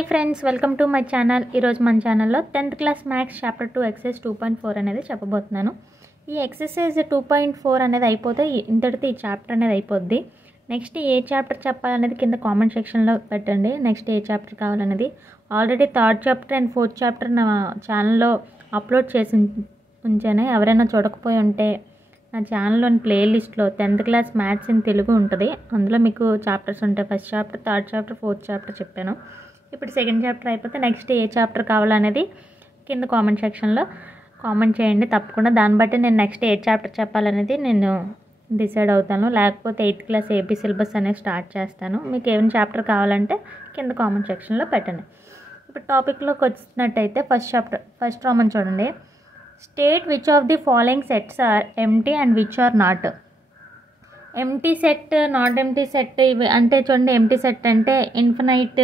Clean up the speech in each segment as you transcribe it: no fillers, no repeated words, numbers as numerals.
Hi friends, welcome to my channel. ఈరోజు మన ఛానల్లో 10th class maths chapter 2 exercise 2.4 అనేది చెప్పబోతున్నాను. ఈ ఎక్సర్సైజ్ 2.4 అనేది అయిపోతే ఇంతటితో ఈ చాప్టర్ అనేది అయిపోద్ది. నెక్స్ట్ ఏ చాప్టర్ చెప్పాలనేది కింద కామెంట్ సెక్షన్లో పెట్టండి. నెక్స్ట్ ఏ చాప్టర్ కావాలనేది already 3rd chapter and 4th chapter నా ఛానల్లో అప్లోడ్ చేసి ఉంచాను. ఎవరైనా చూడకపోయి ఉంటే నా ఛానల్లోని ప్లేలిస్ట్లో 10th class maths in Telugu ఉంటుంది. అందులో మీకు చాప్టర్స్ ఉంటాయి. 1st chapter, 3rd chapter, 4th chapter చెప్పాను. ఇప్పుడు 2nd చాప్టర్ అయిపోతే నెక్స్ట్ ఏ చాప్టర్ కావాలనేది కింద కామెంట్ సెక్షన్లో కామెంట్ చేయండి. తప్పకుండా దాన్ని బట్టి నేను నెక్స్ట్ ఏ చాప్టర్ చెప్పాలనేది నేను డిసైడ్ అవుతాను. లేకపోతే 8th క్లాస్ ఏపీ సిలబస్ అనేది స్టార్ట్ చేస్తాను. మీకు ఏమైనా చాప్టర్ కావాలంటే కింద కామెంట్ సెక్షన్లో పెట్టండి. ఇప్పుడు టాపిక్లోకి వచ్చినట్టయితే ఫస్ట్ రామన్ చూడండి. State which of the following sets are empty and which are not. Empty set, not empty set ఇవి అంటే చూడండి. ఎంటీ సెట్ అంటే ఇన్ఫినైట్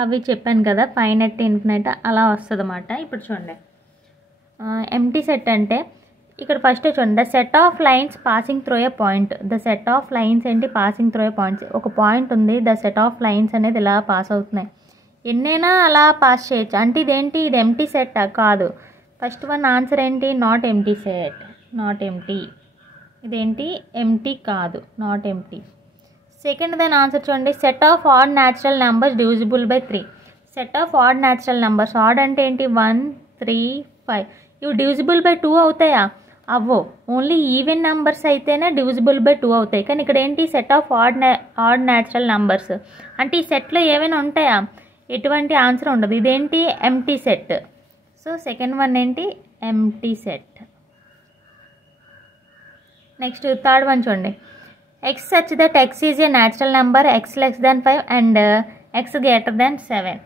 అవి చెప్పాను కదా, ఫైనైట్, ఇన్ఫినైట్ అలా వస్తుంది అన్నమాట. ఇప్పుడు చూడండి, ఎంటీ సెట్ అంటే ఇక్కడ ఫస్ట్ చూడండి, the set of lines passing through a point. The set of lines ఏంటి? Passing through a points. ఒక పాయింట్ ఉంది, ద సెట్ ఆఫ్ లైన్స్ అనేది ఇలా పాస్ అవుతున్నాయి. ఎన్నైనా అలా పాస్ చేయొచ్చు. అంటే ఇదేంటి? ఇది ఎంటీ సెట్ కాదు. ఫస్ట్ వన్ ఆన్సర్ ఏంటి? Not empty set, not empty. ఇదేంటి? ఎంటీ కాదు, నాట్ ఎంటీ. సెకండ్ దాని ఆన్సర్ చూడండి, set of odd natural numbers divisible by 3. Set of odd natural numbers, odd అంటే ఏంటి? 1, 3, 5. ఇవి డివిజిబుల్ బై 2 అవుతాయా? అవ్వో. ఓన్లీ ఈవెన్ నెంబర్స్ అయితేనే డివిజిబుల్ బై 2 అవుతాయి. కానీ ఇక్కడ ఏంటి? Set of odd natural numbers అంటే ఈ సెట్లో ఏమైనా ఉంటాయా? ఎటువంటి ఆన్సర్ ఉండదు. ఇదేంటి? Empty set. So second one ఏంటి? Empty set. Next third one చూడండి, x such that x is a natural number, x less than 5 and x greater than 7.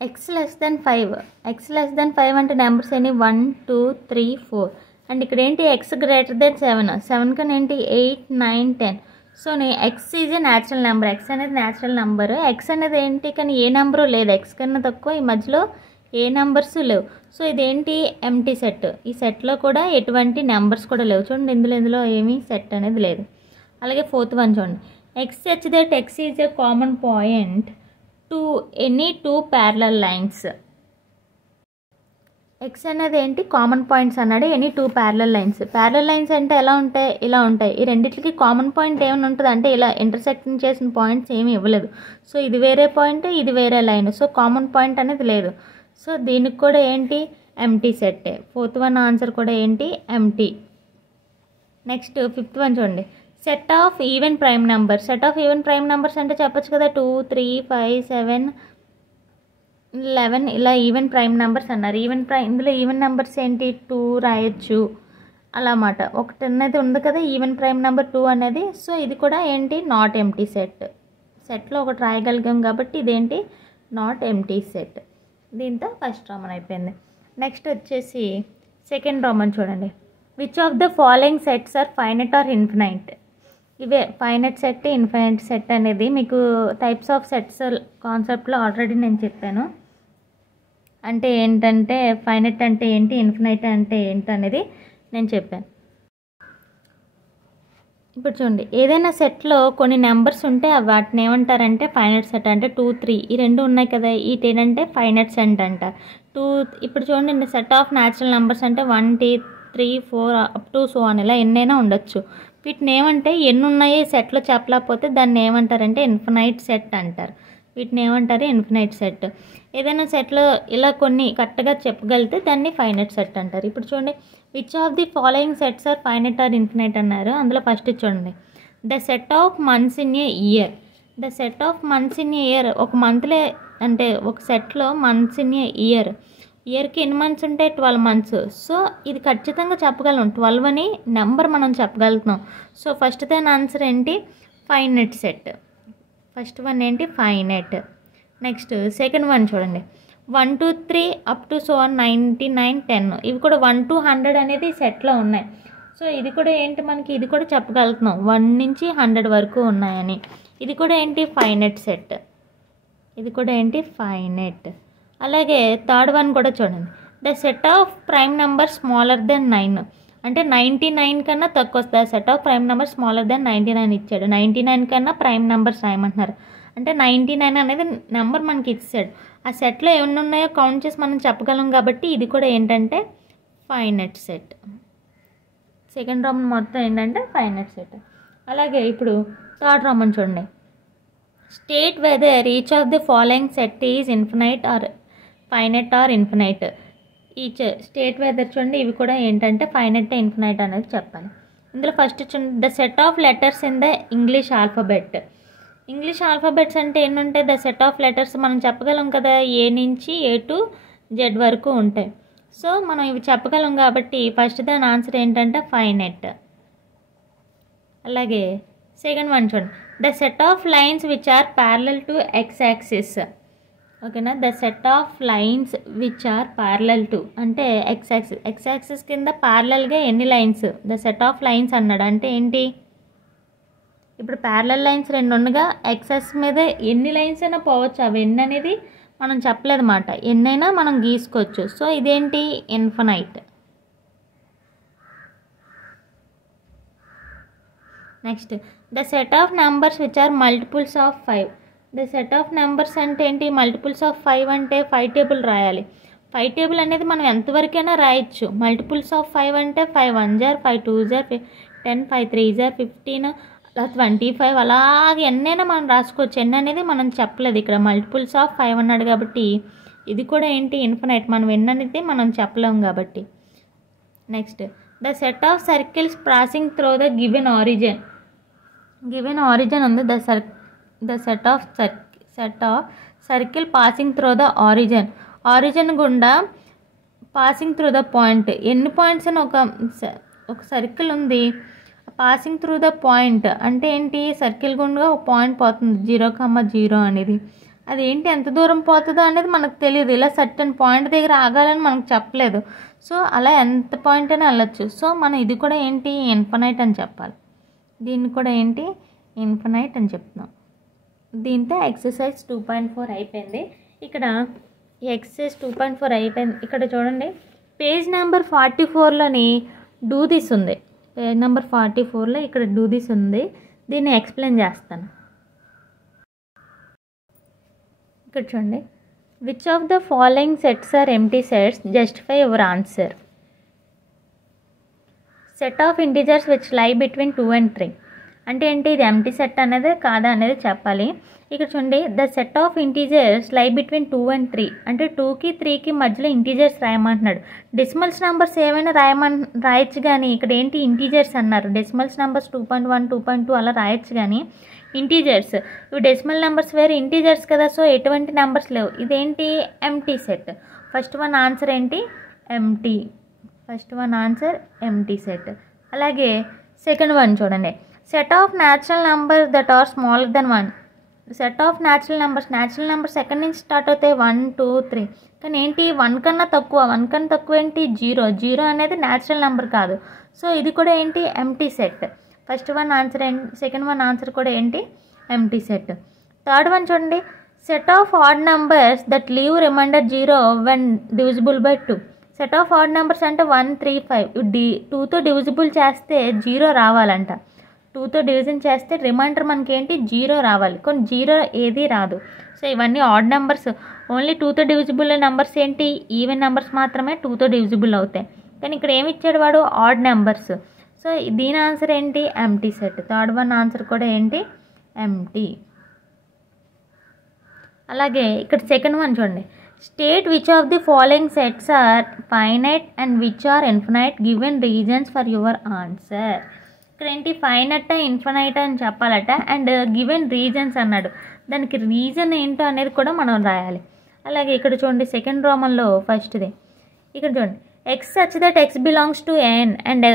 x less than 5, x less than 5 అంటే numbers ఎన్ని? 1, 2, 3, 4. And ఇక్కడ ఏంటి? x greater than 7. 7 కన్నా ఏంటి? 8, 9, 10. So x is a natural number. x అనేది natural number. x అనేది ఏంటి? కానీ ఏ నెంబరు లేదు. x కన్నా తక్కువ ఈ మధ్యలో ఏ నెంబర్స్ లేవు. సో ఇదేంటి? Empty set. ఈ సెట్లో కూడా ఎటువంటి నెంబర్స్ కూడా లేవు. చూడండి, ఇందులో ఏమీ సెట్ అనేది లేదు. అలాగే ఫోర్త్ వన్ చూడండి, x such that X is a common point to any 2 parallel lines. X అనేది ఏంటి? కామన్ పాయింట్స్ అన్నాడు. Any 2 parallel lines. Parallel lines అంటే ఎలా ఉంటాయి? ఇలా ఉంటాయి. ఈ రెండింటికి కామన్ పాయింట్ ఏమైనా ఉంటుంది అంటే ఇలా ఇంటర్సెక్షన్ చేసిన పాయింట్స్ ఏమీ ఇవ్వలేదు. సో ఇది వేరే పాయింట్, ఇది వేరే లైన్. సో కామన్ పాయింట్ అనేది లేదు. సో దీనికి కూడా ఏంటి? ఎంటీ సెట్టే. ఫోర్త్ వన్ ఆన్సర్ కూడా ఏంటి? ఎంటీ. నెక్స్ట్ ఫిఫ్త్ వన్ చూడండి, set of even prime number. Set of even prime numbers అంటే చెప్పొచ్చు కదా, 2, 3, 5, 7, 11 ఇలా ఈవెన్ ప్రైమ్ నెంబర్స్ అన్నారు. ఇందులో ఈవెన్ నెంబర్స్ ఏంటి? 2 రాయొచ్చు అలా అన్నమాట. ఒకటి అనేది ఉంది కదా ఈవెన్ ప్రైమ్ నెంబర్ 2 అనేది. సో ఇది కూడా ఏంటి? Not empty set. సెట్లో ఒకటి రాయగలిగాం కాబట్టి ఇదేంటి? Not empty set. దీంతో ఫస్ట్ రామన్ అయిపోయింది. నెక్స్ట్ వచ్చేసి సెకండ్ రామన్ చూడండి, which of the following sets are finite or infinite. ఇవే ఫైనైట్ సెట్, ఇన్ఫినైట్ సెట్ అనేది మీకు టైప్స్ ఆఫ్ సెట్స్ కాన్సెప్ట్లో ఆల్రెడీ నేను చెప్పాను. అంటే ఏంటంటే ఫైనైట్ అంటే ఏంటి, ఇన్ఫినైట్ అంటే ఏంటి అనేది నేను చెప్పాను. ఇప్పుడు చూడండి, ఏదైనా సెట్లో కొన్ని నెంబర్స్ ఉంటే వాటిని ఏమంటారంటే ఫైనైట్ సెట్. అంటే 2, 3 ఈ రెండు ఉన్నాయి కదా, ఏంటంటే ఫైనైట్ సెట్ అంటారు. ఇప్పుడు చూడండి, సెట్ ఆఫ్ న్యాచురల్ నెంబర్స్ అంటే 1, 2, 3, 4 అప్ టు సో అని ఇలా ఎన్నైనా ఉండొచ్చు. వీటిని ఏమంటే ఎన్ని ఉన్నాయో ఈ సెట్లో చెప్పలేకపోతే దాన్ని ఏమంటారంటే ఇన్ఫినైట్ సెట్ అంటారు. వీటిని ఏమంటారు? Infinite set. ఏదైనా సెట్లో ఇలా కొన్ని కరెక్ట్గా చెప్పగలిగితే దాన్ని ఫైనైట్ సెట్ అంటారు. ఇప్పుడు చూడండి, which of the following sets are finite or infinite అన్నారు. అందులో ఫస్ట్ చూడండి, the set of months in a year. The set of months in a year, ఒక మంత్లే అంటే ఒక సెట్లో మంత్స్ ఇన్ ఏ ఇయర్. ఇయర్కి ఎన్ని మంత్స్ ఉంటాయి? 12 మంత్స్. సో ఇది ఖచ్చితంగా చెప్పగలం. 12 అని నెంబర్ మనం చెప్పగలుగుతున్నాం. సో ఫస్ట్ దాని ఆన్సర్ ఏంటి? Finite set. ఫస్ట్ వన్ ఏంటి? ఫైనైట్. నెక్స్ట్ సెకండ్ వన్ చూడండి, 1, 2, 3 అప్ టు సో 99, 10 ఇవి కూడా 1 to 100 అనేది సెట్లో ఉన్నాయి. సో ఇది కూడా ఏంటి? మనకి ఇది కూడా చెప్పగలుగుతున్నాం 1 నుంచి 100 వరకు ఉన్నాయని. ఇది కూడా ఏంటి? Finite set. ఇది కూడా ఏంటి? ఫైనైట్. అలాగే థర్డ్ వన్ కూడా చూడండి, the set of prime number smaller than 9. అంటే 99 కన్నా తక్కువ వస్తుంది. Set of prime number smaller than 99 ఇచ్చాడు. 99 కన్నా ప్రైమ్ నెంబర్స్ రాయమంటున్నారు. అంటే 99 అనేది నెంబర్ మనకి ఇచ్చాడు. ఆ సెట్లో ఏమన్నా ఉన్నాయో కౌంట్ చేసి మనం చెప్పగలం కాబట్టి ఇది కూడా ఏంటంటే ఫైనైట్ సెట్. సెకండ్ రోమన్ మొత్తం ఏంటంటే ఫైనైట్ సెట్. అలాగే ఇప్పుడు థర్డ్ రోమన్ చూడండి. State whether each of the following set is infinite or finite or infinite. Each state whether చూడండి, ఇవి కూడా ఏంటంటే ఫైనైట్ ఇన్ఫినైట్ అనేది చెప్పాలి. ఇందులో ఫస్ట్ చూడండి, the set of letters in the English alphabet. English alphabets అంటే ఏంటంటే ద సెట్ ఆఫ్ లెటర్స్ మనం చెప్పగలం కదా, ఏ నుంచి ఏ టు జెడ్ వరకు ఉంటాయి. సో మనం ఇవి చెప్పగలం కాబట్టి ఫస్ట్ దాని ఆన్సర్ ఏంటంటే ఫైనైట్. అలాగే సెకండ్ వన్ చూడండి, the set of lines which are parallel to X axis. ఓకేనా, the set of lines which are parallel to అంటే ఎక్స్ యాక్సిస్. ఎక్స్ యాక్సిస్ కింద ప్యారలల్గా ఎన్ని lines, the set of lines అన్నాడు అంటే ఏంటి, ఇప్పుడు ప్యారలల్ లైన్స్ 2 ఉండగా ఎక్సెస్ మీద ఎన్ని లైన్స్ అయినా పోవచ్చు. అవి ఎన్ని అనేది మనం చెప్పలేదు మాట, ఎన్నైనా మనం గీసుకోవచ్చు. సో ఇదేంటి infinite. Next the set of numbers which are multiples of 5. The set of numbers అంటే ఏంటి, మల్టిపుల్స్ ఆఫ్ 5 అంటే 5 టేబుల్ రాయాలి. 5 టేబుల్ అనేది మనం ఎంతవరకైనా రాయొచ్చు. మల్టిపుల్స్ ఆఫ్ 5 అంటే 5 1 జార్ 5 2 జార్ 10 5 3 జార్ 15 అలా 25 అలాగే ఎన్నైనా మనం రాసుకోవచ్చు. ఎన్ని అనేది మనం చెప్పలేదు, ఇక్కడ మల్టిపుల్స్ ఆఫ్ 5 అన్నాడు కాబట్టి ఇది కూడా ఏంటి ఇన్ఫినైట్. మనం ఎన్ని అనేది మనం చెప్పలేము కాబట్టి. Next the set of circles passing through the given origin. Given origin ఉంది, the set of circle passing through the origin. Origin గుండా పాసింగ్ త్రూ ద పాయింట్. ఎన్ని పాయింట్స్ అని ఒక సర్కిల్ ఉంది, పాసింగ్ త్రూ ద పాయింట్ అంటే ఏంటి, circle గుండా ఒక పాయింట్ పోతుంది 0,0 అనేది. అది ఏంటి ఎంత దూరం పోతుందో అనేది మనకు తెలియదు. ఇలా సర్టన్ పాయింట్ దగ్గర ఆగాలని మనకు చెప్పలేదు. సో అలా ఎంత పాయింట్ అయినా వెళ్ళచ్చు. సో మనం ఇది కూడా ఏంటి ఇన్ఫినైట్ అని చెప్పాలి. దీన్ని కూడా ఏంటి ఇన్ఫినైట్ అని చెప్తున్నాం. దీంతో ఎక్సర్సైజ్ 2.4 అయిపోయింది. ఇక్కడ ఈ ఎక్సర్సైజ్ 2.4 అయిపోయింది. ఇక్కడ చూడండి పేజ్ నెంబర్ 44లోని డూ దిస్ ఉంది. పేజ్ నెంబర్ 44లో ఇక్కడ డూ దిస్ ఉంది. దీన్ని ఎక్స్ప్లెయిన్ చేస్తాను. ఇక్కడ చూడండి, which of the following sets are empty sets, justify your answer. Set of integers which lie between 2 and 3 అంటే ఏంటి, ఇది ఎంప్టీ సెట్ అనేది కాదా అనేది చెప్పాలి. ఇక్కడ చూడండి, ద సెట్ ఆఫ్ ఇంటీజర్స్ లై బిట్వీన్ 2 and 3 అంటే 2కి 3కి మధ్యలో ఇంటీజర్స్ రాయమంటున్నాడు. డెసిమల్స్ నెంబర్స్ ఏమైనా రాయొచ్చు కానీ ఇక్కడ ఏంటి ఇంటీజర్స్ అన్నారు. డెసిమల్స్ నెంబర్స్ 2.1 2.2 అలా రాయొచ్చు కానీ ఇంటీజర్స్ ఇవి డెసిమల్ నెంబర్స్ వేరే, ఇంటీజర్స్ కదా. సో ఎటువంటి నెంబర్స్ లేవు. ఇదేంటి empty set. First one answer ఏంటి empty. First one answer empty set. అలాగే సెకండ్ వన్ చూడండి, set of natural numbers that are smaller than 1. Set of natural numbers ఎక్కడి నుంచి స్టార్ట్ అవుతాయి 1 2 3. కానీ ఏంటి 1 కన్నా తక్కువ ఏంటి 0 అనేది న్యాచురల్ నెంబర్ కాదు. సో ఇది కూడా ఏంటి empty set. First one answer second one answer కూడా ఏంటి ఎంప్టీ సెట్. థర్డ్ వన్ చూడండి, set of odd numbers that leave remainder 0 when divisible by 2. Set of odd numbers అంటే 1 3 5 2తో డివిజిబుల్ చేస్తే 0 రావాలంట. 2తో డివిజన్ చేస్తే రిమైండర్ మనకి ఏంటి 0 రావాలి. కొన్ని 0 ఏది రాదు. సో ఇవన్నీ ఆడ్ నెంబర్స్. ఓన్లీ 2తో డివిజిబుల్ నెంబర్స్ ఏంటి ఈవెన్ నెంబర్స్ మాత్రమే 2తో డివిజిబుల్ అవుతాయి. కానీ ఇక్కడ ఏమి ఇచ్చాడు వాడు ఆడ్ నెంబర్స్. సో దీని ఆన్సర్ ఏంటి empty set. Third one answer కూడా ఏంటి ఎంప్టీ. అలాగే ఇక్కడ సెకండ్ వన్ చూడండి, state which of the following sets are finite and which are infinite given reasons for your answer. ఇక్కడ ఏంటి ఫైనైట్ ఇన్ఫినైట్ అని చెప్పాలట అండ్ గివెన్ రీజన్స్ అన్నాడు. దానికి రీజన్ ఏంటో అనేది కూడా మనం రాయాలి. అలాగే ఇక్కడ చూడండి సెకండ్ రోమన్లో ఫస్ట్ది. ఇక్కడ చూడండి, x such that x belongs to N and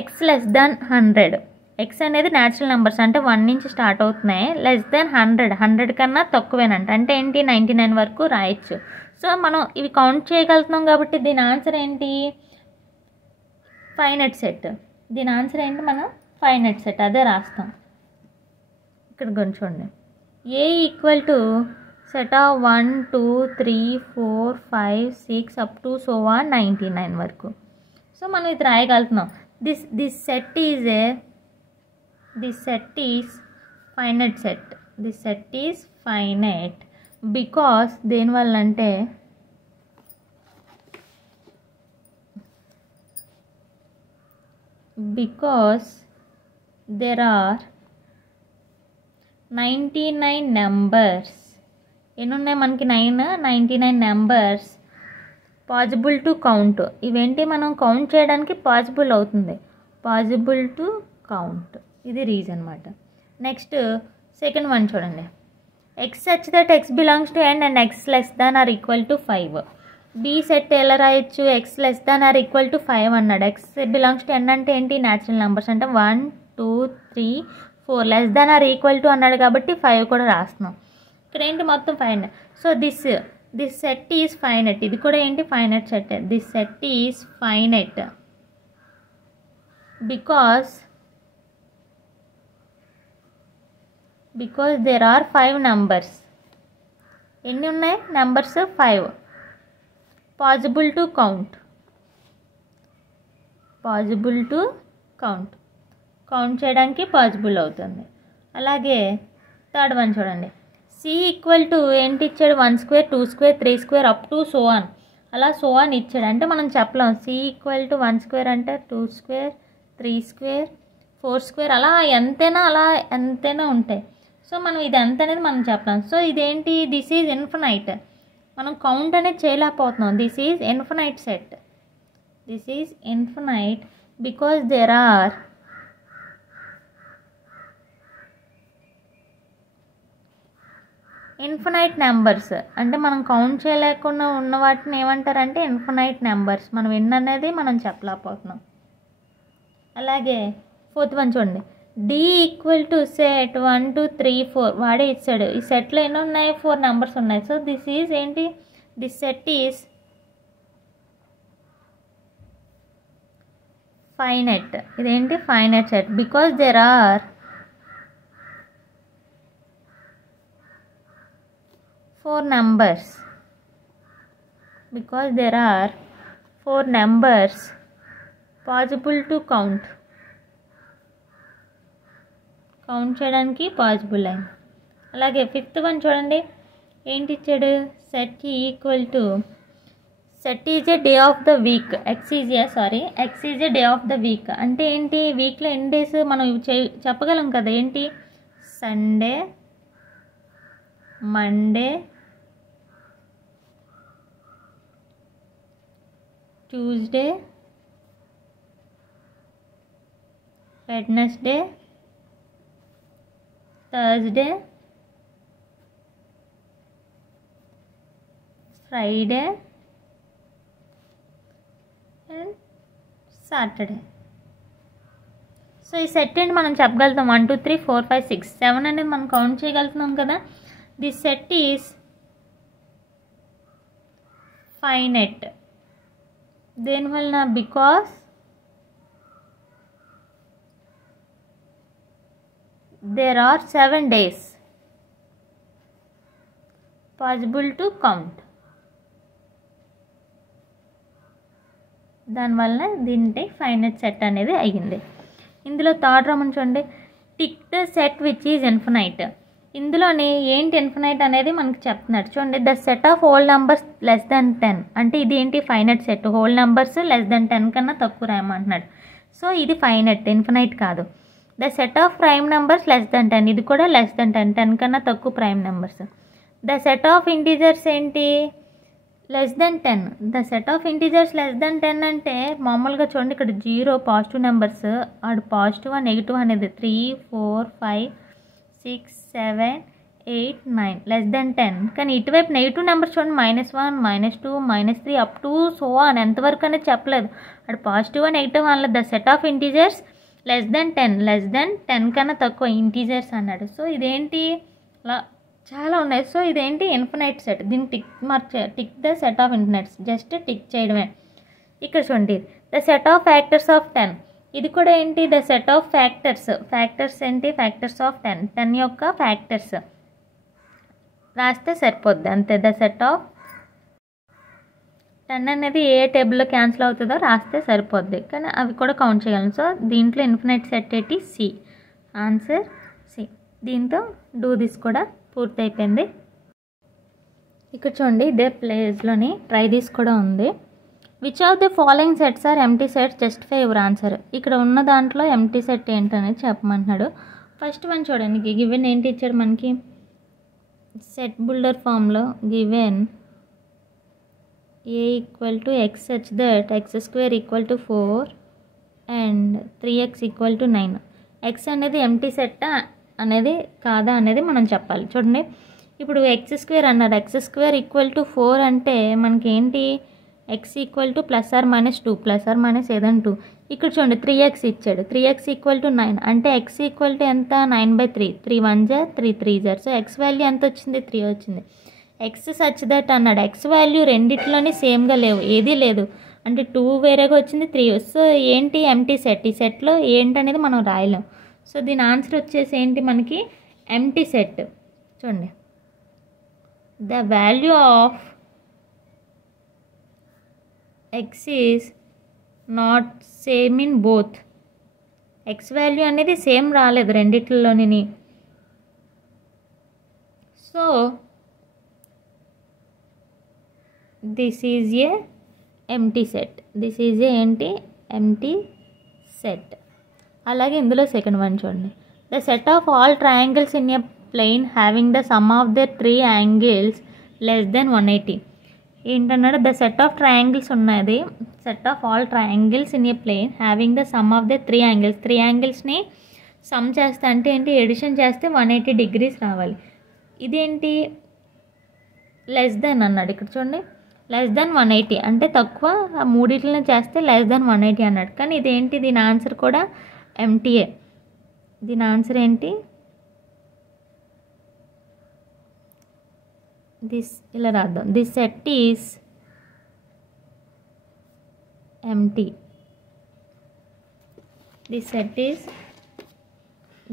x less than 100. X అనేది న్యాచురల్ నెంబర్స్ అంటే 1 నుంచి స్టార్ట్ అవుతున్నాయి. లెస్ దాన్ 100 కన్నా తక్కువేనంట. అంటే ఏంటి 99 వరకు రాయొచ్చు. సో మనం ఇవి కౌంట్ చేయగలుగుతున్నాం కాబట్టి దీని ఆన్సర్ ఏంటి ఫైనైట్ సెట్. దీని ఆన్సర్ ఏంటి మనం ఫైనైట్ సెట్ అదే రాస్తాం. ఇక్కడ చూడండి, A equal to set of 1 2 3 4 5 6 up to 99 వరకు. సో మనం ఇది రాయగలుగుతున్నాం. This set is finite set. This set is finite because దేనివల్ల అంటే because there are 99 numbers. ఎన్ని ఉన్నాయి మనకి 99 నెంబర్స్ పాసిబుల్ టు కౌంట్. ఇవేంటి మనం కౌంట్ చేయడానికి పాసిబుల్ అవుతుంది, పాసిబుల్ టు కౌంట్. ఇది రీజన్ అనమాట. నెక్స్ట్ సెకండ్ వన్ చూడండి. X such that x belongs to n and x less than or equal to 5. B set ఎలా రాయొచ్చు? X less than or equal to 5 అన్నాడు. X belongs to n అంటే ఏంటి? Natural numbers అంటే 1 2 3 4. Less than or equal to అన్నాడు కాబట్టి 5 కూడా రాస్తున్నాం. ఇక్కడ ఏంటి మొత్తం finite. So this set is finite. ఇది కూడా ఏంటి? Finite set. This set is finite because there are 5 numbers. ఎన్ని ఉన్నాయి numbers? 5. Possible to count, possible to count, count చేయడానికి పాసిబుల్ అవుతుంది. అలాగే థర్డ్ వన్ చూడండి. సి ఈక్వల్ టు ఏంటి ఇచ్చాడు? 1 square 2 square 3 square up to so on. అలా so on ఇచ్చాడు. అంటే మనం చెప్పలేం సి ఈక్వల్ టు 1 స్క్వేర్ అంటే 2 స్క్వేర్ 3 స్క్వేర్ 4 స్క్వేర్ అలా ఎంతైనా ఉంటాయి. సో మనం ఇది ఎంత అనేది మనం చెప్పలేం. సో ఇదేంటి? This is infinite. మనం కౌంట్ అనేది చేయలేకపోతున్నాం. This is infinite set. This is infinite because there are infinite numbers. అంటే మనం కౌంట్ చేయలేకుండా ఉన్న వాటిని ఏమంటారంటే ఇన్ఫినైట్ నెంబర్స్. మనం ఎన్ని అనేది మనం చెప్పలేకపోతున్నాం. అలాగే ఫోర్త్ వన్ చూడండి. డి ఈక్వల్ టు సెట్ 1 2 3 4 వాడే ఇచ్చాడు. ఈ సెట్లో ఎన్ని ఉన్నాయి? 4 నెంబర్స్ ఉన్నాయి. సో దిస్ ఈజ్ ఏంటి? This set is finite. ఇదేంటి? Finite set because there are 4 numbers. Because there are 4 numbers possible to count. Count చేయడానికి పాసిబుల్ అయింది. అలాగే ఫిఫ్త్ వన్ చూడండి. ఏంటి ఇచ్చాడు? Set equal to set is a day of the week. X is a day of the week. అంటే ఏంటి? వీక్లో ఎన్ని డేస్ మనం చెప్పగలం కదా. ఏంటి? Sunday, Monday, Tuesday, Wednesday, Thursday, Friday and Saturday. So ఈ సెట్ ఏంటి మనం చెప్పగలుగుతాం? 1 2 3 4 5 6 7 అనేది మనం కౌంట్ చేయగలుగుతున్నాం కదా. This set is finite. దేనివలన? Because there are 7 days possible to count. దానివల్ల దీంట్లో ఫైనైట్ సెట్ అనేది అయ్యింది. ఇందులో థర్డ్ రమన్ చూడండి. Tick the set which is infinite. ఇందులోని ఏంటి ఇన్ఫినైట్ అనేది మనకు చెప్తున్నాడు. చూడండి. The set of whole numbers less than 10. అంటే ఇది ఏంటి? Finite set. Whole numbers less than 10 కన్నా తక్కువ రాయమంటున్నాడు. సో ఇది ఫైనైట్, ఇన్ఫినైట్ కాదు. The set of prime numbers less than 10. ఇది కూడా లెస్ దెన్ 10 కన్నా తక్కువ prime numbers. The set of integers ఏంటి? Less than 10. The set of integers less than 10 అంటే మామూలుగా చూడండి. ఇక్కడ 0 పాజిటివ్ నెంబర్స్, ఆడు పాజిటివ్ నెగిటివ్ అనేది 3 4 5 6 7 8 9 లెస్ దెన్ 10. కానీ ఇటువైపు నెగిటివ్ నెంబర్స్ చూడండి. -1 -2 -3 అప్ టు సో ఆన్. ఎంతవరకు అనేది చెప్పలేదు. అటు పాజిటివ్ నెగిటివ్ అనలేదు. The set of integers less than 10 కన్నా తక్కువ ఇంటీజర్స్ అన్నాడు. సో ఇదేంటి? అలా చాలా ఉన్నాయి. సో ఇదేంటి? Infinite set. దీనికి tick the set of infinites. Just tick చేయడమే. ఇక్కడ చూడండి. The set of factors of 10. ఇది కూడా ఏంటి? ద సెట్ ఆఫ్ ఫ్యాక్టర్స్ ఏంటి? ఫ్యాక్టర్స్ ఆఫ్ 10 యొక్క ఫ్యాక్టర్స్ రాస్తే సరిపోద్ది అంతే. ద సెట్ ఆఫ్ 10 అనేది ఏ టేబుల్లో క్యాన్సిల్ అవుతుందో రాస్తే సరిపోద్ది. కానీ అవి కూడా కౌంట్ చేయగలం. సో దీంట్లో ఇన్ఫినైట్ సెట్ ఏంటి? సి. Answer C. దీంతో డూ దిస్ కూడా పూర్తయిపోయింది. ఇక్కడ చూడండి ఇదే ప్లేస్లోని ట్రై దిస్ కూడా ఉంది. Which of the following sets are empty sets, justify your answer. ఇక్కడ ఉన్న దాంట్లో ఎంటీ సెట్ ఏంటనేది చెప్పమంటున్నాడు. ఫస్ట్ వన్ చూడండి, గివెన్ ఏంటి ఇచ్చాడు మనకి, సెట్ బిల్డర్ ఫామ్లో given a equal to x such that x square equal to 4 and 3x equal to 9. x అనేది ఎంటీ సెట్ అనేది కాదా అనేది మనం చెప్పాలి. చూడండి ఇప్పుడు ఎక్స్ స్క్వేర్ అన్నారు, ఎక్స్ స్క్వేర్ ఈక్వల్ టు 4 అంటే మనకి ఏంటి, x equal to plus or minus 2, plus or minus ఏదైనా 2. ఇక్కడ చూడండి 3x ఇచ్చాడు, 3x ఈక్వల్ టు 9 అంటే x ఈక్వల్ టు ఎంత, 9/3, 3 1 జా 3 3 జా. సో ఎక్స్ వాల్యూ ఎంత వచ్చింది, 3 వచ్చింది. ఎక్స్ సచ్ దట్ అన్నాడు, ఎక్స్ వాల్యూ రెండిట్లోని సేమ్గా లేవు, ఏదీ లేదు అంటే 2 వేరేగా వచ్చింది, 3. సో ఏంటి ఎంటీ సెట్, ఈ సెట్లో ఏంటనేది మనం రాయలేం. సో దీని ఆన్సర్ వచ్చేసి ఏంటి మనకి ఎంటీ సెట్. చూడండి the value of X is not same in both. X value అనేది సేమ్ రాలేదు రెండిట్లోని. So this is a empty set, this is a ఏంటి ఎంటీ సెట్. అలాగే ఇందులో సెకండ్ వన్ చూడండి, the set of all triangles in a plane having the sum of the 3 angles less than 180. ఏంటన్నాడు, the set of triangles ఉన్నది, set of all triangles in a plane having the sum of the 3 angles. 3 యాంగిల్స్ని sum చేస్తే అంటే ఏంటి, edition చేస్తే 180 degrees రావాలి. ఇదేంటి less than అన్నాడు, ఇక్కడ చూడండి లెస్ దెన్ 180 అంటే తక్కువ, ఆ మూడిట్లని చేస్తే లెస్ దెన్ 180 అన్నాడు. కానీ ఇదేంటి, దీని ఆన్సర్ కూడా ఎంటీఏ. దీని ఆన్సర్ ఏంటి, దిస్ ఇలా రాద్దాం, this set is empty, this set is,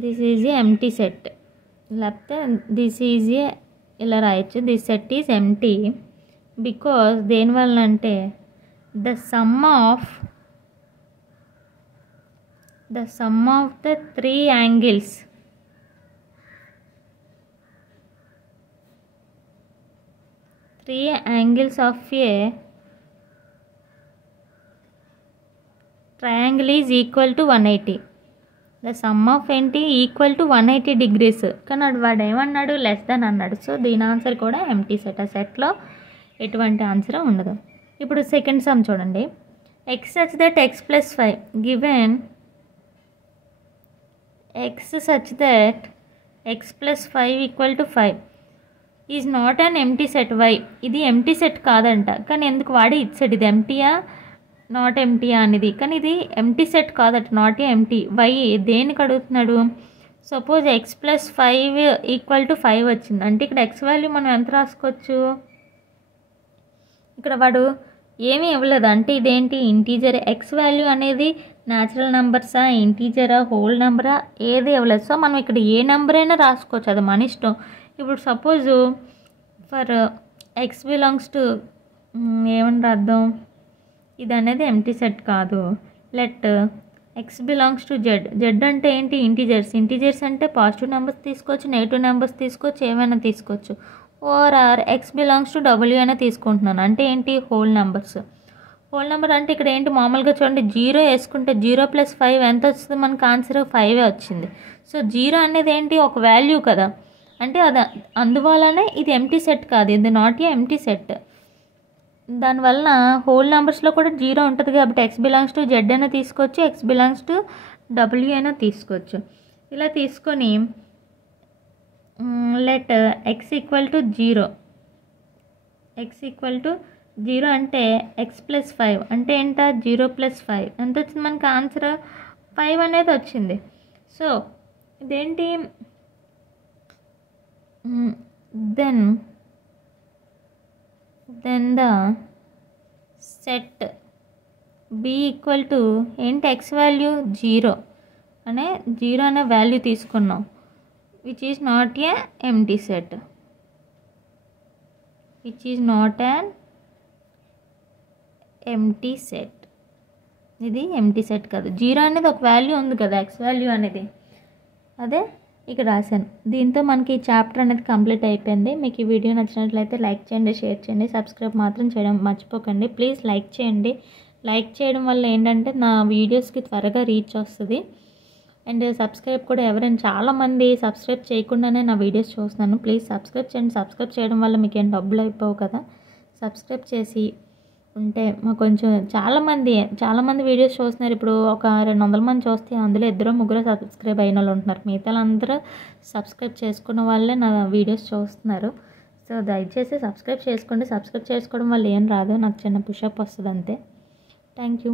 this is a empty set. లేకపోతే దిస్ ఈజ్ ఏ ఇలా రాయొచ్చు, this set is empty because దేనివల్ల అంటే the sum of the 3 angles of a triangle is equal to 180. The sum of ఏంటి equal to 180 degrees. కానీ వాడు ఏమన్నాడు, less than అన్నాడు. సో దీని ఆన్సర్ కూడా ఎంటీ సెట్, ఆ సెట్లో ఎటువంటి ఆన్సర్ ఉండదు. ఇప్పుడు సెకండ్ సమ్ చూడండి, x such that x plus 5 given x such that x plus 5 equal to 5 is not an empty set. Why, ఇది ఎంటీ సెట్ కాదంట. కానీ ఎందుకు వాడి ఇచ్చాడు, ఇది ఎంటీయా నాట్ ఎంటీయా అనేది. కానీ ఇది ఎంటీ సెట్ కాదట, నాట్ ఏ ఎంటీ. వై దేనికి అడుగుతున్నాడు, suppose X plus 5 equal to 5 వచ్చింది అంటే ఇక్కడ ఎక్స్ వాల్యూ మనం ఎంత రాసుకోవచ్చు, ఇక్కడ వాడు ఏమీ ఇవ్వలేదు అంటే ఇదేంటి ఇంటీజర్. ఎక్స్ వాల్యూ అనేది న్యాచురల్ నెంబర్సా, ఇంటీజరా, హోల్ నెంబరా, ఏది ఇవ్వలేదు. సో మనం ఇక్కడ ఏ నెంబర్ అయినా రాసుకోవచ్చు, అది మన ఇష్టం. ఇప్పుడు suppose for x belongs to ఏమని రాద్దాం, ఇది అనేది ఎంటీ సెట్ కాదు. Let x belongs to Z. Z అంటే ఏంటి ఇంటీజర్స్. ఇంటీజర్స్ అంటే పాజిటివ్ నెంబర్స్ తీసుకోవచ్చు, నెగిటివ్ నెంబర్స్ తీసుకోవచ్చు, ఏమైనా తీసుకోవచ్చు. Or x belongs to W అయినా తీసుకుంటున్నాను అంటే ఏంటి హోల్ నెంబర్స్. హోల్ నెంబర్ అంటే ఇక్కడ ఏంటి మామూలుగా చూడండి 0 వేసుకుంటే 0 + 5 ఎంత వస్తుంది మనకు ఆన్సర్ 5 వచ్చింది. సో 0 అనేది ఏంటి ఒక వాల్యూ కదా, అంటే అది అందువల్లనే ఇది ఎంటీ సెట్ కాదు, ఇది నాట్ ఏ ఎంటీ సెట్. దానివల్ల హోల్ నెంబర్స్లో కూడా 0 ఉంటుంది కాబట్టి ఎక్స్ బిలాంగ్స్ టు జెడ్ అయినా తీసుకోవచ్చు, ఎక్స్ బిలాంగ్స్ టు డబ్ల్యూ అయినా తీసుకోవచ్చు. ఇలా తీసుకొని let X equal to 0, X equal to 0 అంటే ఎక్స్ ప్లస్ 5 అంటే ఏంట 0 + 5 ఎంత వచ్చింది మనకి ఆన్సర్ 5 అనేది వచ్చింది. సో ఇదేంటి then the set B equal to ఏంటి ఎక్స్ వాల్యూ 0 అనే వాల్యూ తీసుకున్నాం, which is not a empty set, which is not an empty set. ఇది ఎంటీ సెట్ కాదు. 0 అనేది ఒక వాల్యూ ఉంది కదా ఎక్స్ వాల్యూ అనేది, అదే ఇక్కడ రాశాను. దీంతో మనకి ఈ చాప్టర్ అనేది కంప్లీట్ అయిపోయింది. మీకు ఈ వీడియో నచ్చినట్లయితే లైక్ చేయండి, షేర్ చేయండి, సబ్స్క్రైబ్ మాత్రం చేయడం మర్చిపోకండి. ప్లీజ్ లైక్ చేయండి. లైక్ చేయడం వల్ల ఏంటంటే నా వీడియోస్కి త్వరగా రీచ్ వస్తుంది. అండ్ సబ్స్క్రైబ్ కూడా ఎవరైనా చాలామంది సబ్స్క్రైబ్ చేయకుండానే నా వీడియోస్ చూస్తున్నాను. ప్లీజ్ సబ్స్క్రైబ్ చేయండి. సబ్స్క్రైబ్ చేయడం వల్ల మీకు ఏం డబ్బులు అయిపోవు కదా. సబ్స్క్రైబ్ చేసి ఉంటే మాకు కొంచెం చాలామంది వీడియోస్ చూస్తున్నారు. ఇప్పుడు ఒక 200 మంది చూస్తే అందులో 2-3 సబ్స్క్రైబ్ అయిన వాళ్ళు ఉంటున్నారు. మిగతా అందరూ సబ్స్క్రైబ్ చేసుకున్న వాళ్ళే నా వీడియోస్ చూస్తున్నారు. సో దయచేసి సబ్స్క్రైబ్ చేసుకోండి. సబ్స్క్రైబ్ చేసుకోవడం వల్ల ఏం రాదు, నాకు చిన్న పుషప్ వస్తుంది అంతే. Thank you.